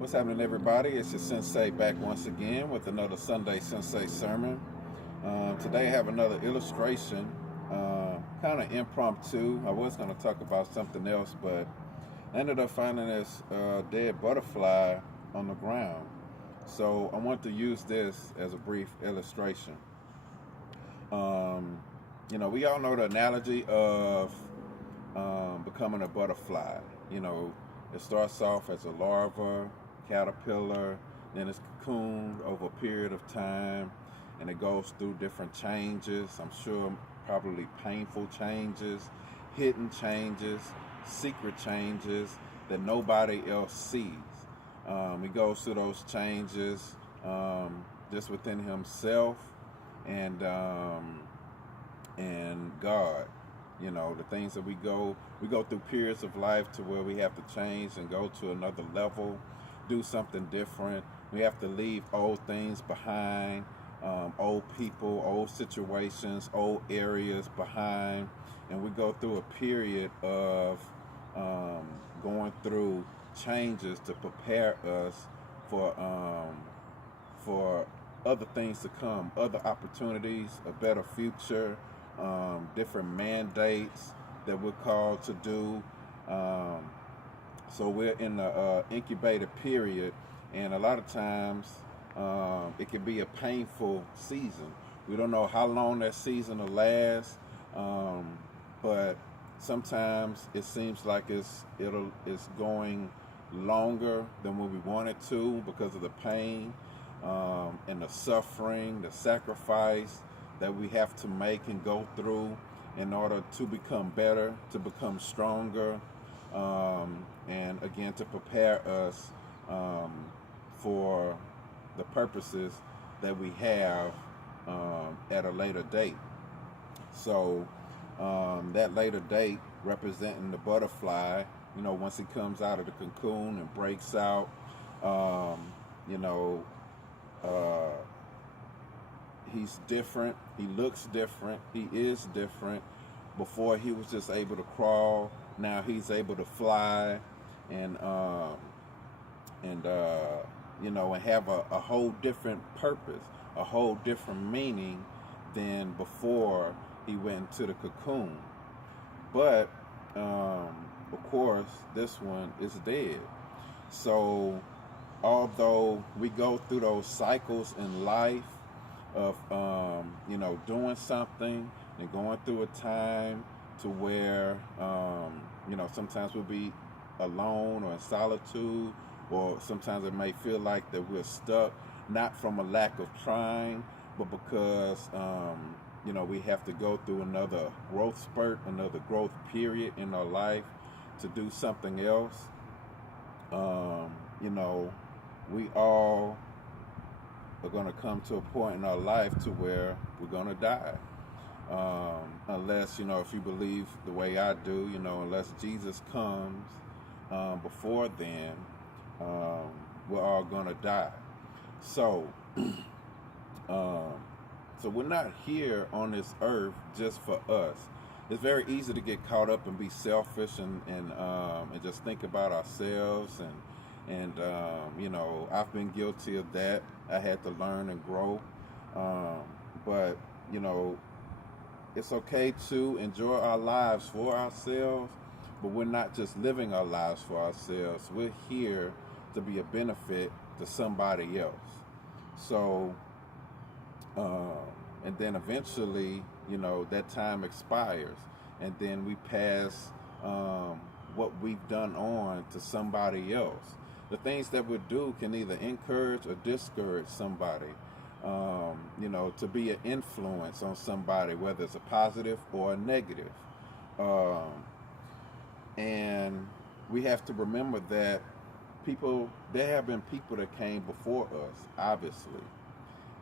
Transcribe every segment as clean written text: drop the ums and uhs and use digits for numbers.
What's happening, everybody? It's your Sensei back once again with another Sunday Sensei sermon. Today I have another illustration, kind of impromptu. I was going to talk about something else, but I ended up finding this dead butterfly on the ground. So I want to use this as a brief illustration. Um, we all know the analogy of becoming a butterfly. You know, it starts off as a larva, caterpillar, then it's cocooned over a period of time, and it goes through different changes. I'm sure probably painful changes, hidden changes, secret changes that nobody else sees. He goes through those changes just within himself and God. You know, the things that we go through periods of life to where we have to change and go to another level, do something different. We have to leave old things behind, old people, old situations, old areas behind, and we go through a period of um, going through changes to prepare us for for other things to come, other opportunities, a better future, different mandates that we're called to do. Um, so we're in the incubator period, and a lot of times it can be a painful season. We don't know how long that season will last, um, but sometimes it seems like it's going longer than what we want it to because of the pain and the suffering, the sacrifice that we have to make and go through in order to become better, to become stronger, and again to prepare us um, for the purposes that we have at a later date. So that later date representing the butterfly, you know, once he comes out of the cocoon and breaks out, um, you know, uh, he's different. He looks different. He is different. Before he was just able to crawl. Now he's able to fly, and and and have a whole different purpose, a whole different meaning than before he went into the cocoon. But of course, this one is dead. So although we go through those cycles in life of doing something and going through a time to where sometimes we'll be alone or in solitude, or sometimes it may feel like that we're stuck, not from a lack of trying, but because we have to go through another growth spurt, another growth period in our life to do something else. um, you know we all are going to come to a point in our life to where we're going to die. Unless, if you believe the way I do, unless Jesus comes before then, um, we're all going to die. So, um, so we're not here on this earth just for us. It's very easy to get caught up and be selfish and just think about ourselves and I've been guilty of that. I had to learn and grow, but you know it's okay to enjoy our lives for ourselves, but we're not just living our lives for ourselves. We're here to be a benefit to somebody else. So, um, and then eventually, that time expires, and then we pass what we've done on to somebody else. The things that we do can either encourage or discourage somebody. To be an influence on somebody, whether it's a positive or a negative. Um, and we have to remember that there have been people that came before us, obviously,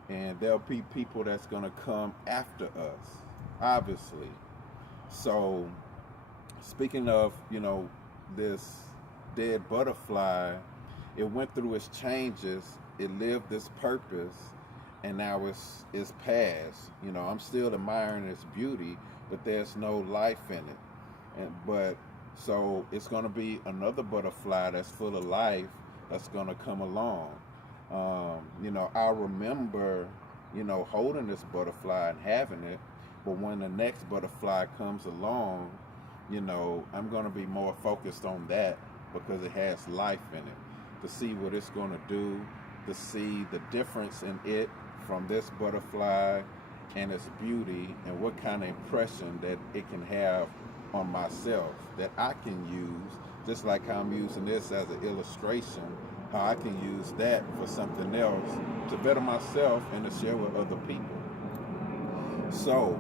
and there'll be people that's going to come after us, obviously. So, speaking of, this dead butterfly, it went through its changes, it lived its purpose, and now it's past. I'm still admiring its beauty, but there's no life in it. But so it's going to be another butterfly that's full of life that's going to come along. I remember, holding this butterfly and having it, but when the next butterfly comes along, I'm going to be more focused on that because it has life in it, to see what it's going to do, to see the difference in it from this butterfly and its beauty, and what kind of impression that it can have on myself that I can use, just like how I'm using this as an illustration, how I can use that for something else to better myself and to share with other people. So,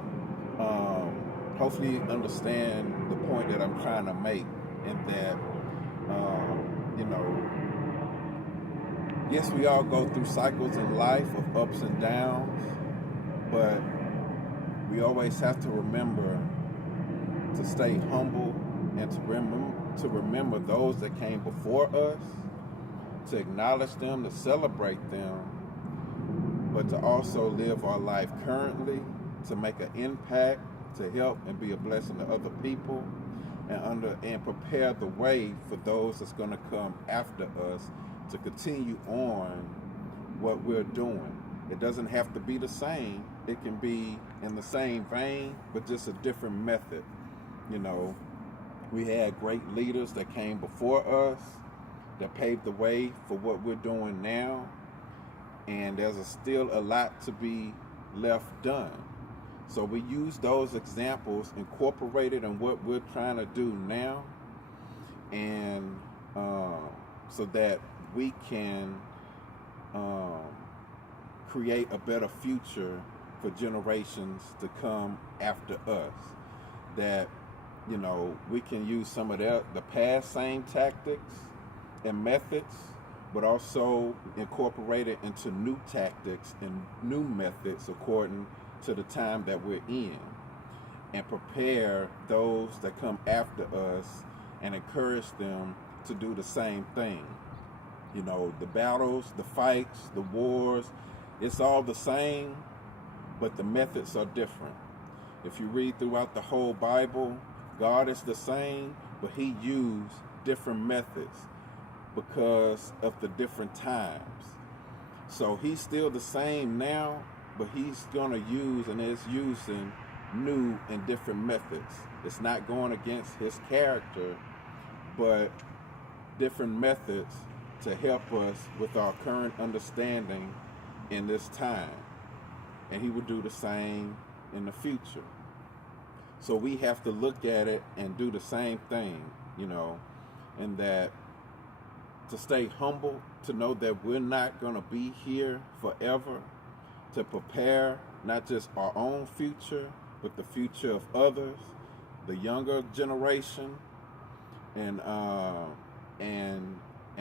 hopefully you understand the point that I'm trying to make, in that, yes, we all go through cycles in life of ups and downs, but we always have to remember to stay humble and to remember those that came before us, to acknowledge them, to celebrate them, but to also live our life currently, to make an impact, to help and be a blessing to other people, and prepare the way for those that's going to come after us to continue on what we're doing. It doesn't have to be the same. It can be in the same vein, but just a different method. We had great leaders that came before us that paved the way for what we're doing now, and there's still a lot to be left done. So we use those examples, incorporated in what we're trying to do now, and so that we can create a better future for generations to come after us. That we can use some of the past same tactics and methods, but also incorporate it into new tactics and new methods according to the time that we're in, and prepare those that come after us and encourage them to do the same thing. The battles, the fights, the wars, it's all the same, but the methods are different. If you read throughout the whole Bible, God is the same, but he used different methods because of the different times. So he's still the same now, but he's going to use and is using new and different methods. It's not going against his character, but different methods to help us with our current understanding in this time. And he will do the same in the future. So we have to look at it and do the same thing, and that to stay humble, to know that we're not going to be here forever, to prepare not just our own future, but the future of others, the younger generation, and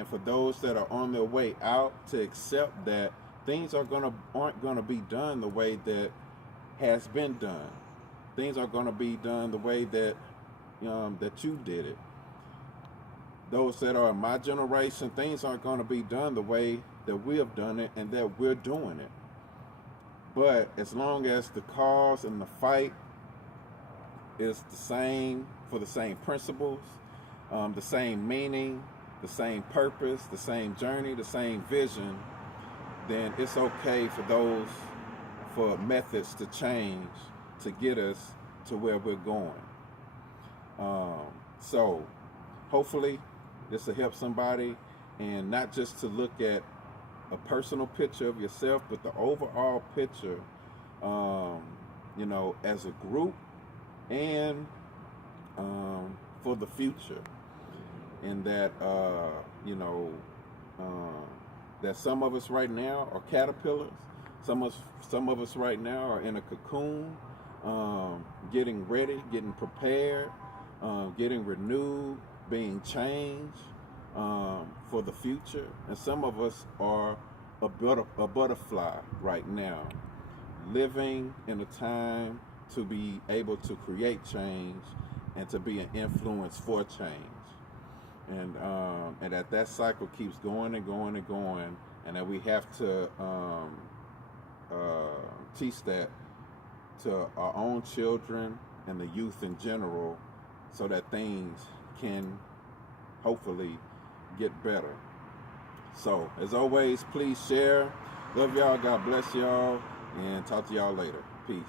for those that are on their way out, to accept that things aren't gonna be done the way that has been done. Things are going to be done the way that that you did it. Those that are in my generation, things aren't going to be done the way that we have done it and that we're doing it. But as long as the cause and the fight is the same, for the same principles, the same meaning, the same purpose, the same journey, the same vision, then it's okay for methods to change to get us to where we're going. So hopefully this will help somebody, and not just to look at a personal picture of yourself, but the overall picture, as a group, and for the future. And that, that some of us right now are caterpillars, some of us right now are in a cocoon, getting ready, getting prepared, getting renewed, being changed for the future. And some of us are a butterfly right now, living in a time to be able to create change and to be an influence for change. And that cycle keeps going and going and going, and that we have to teach that to our own children and the youth in general, so that things can hopefully get better. So, as always, please share. Love y'all. God bless y'all. And talk to y'all later. Peace.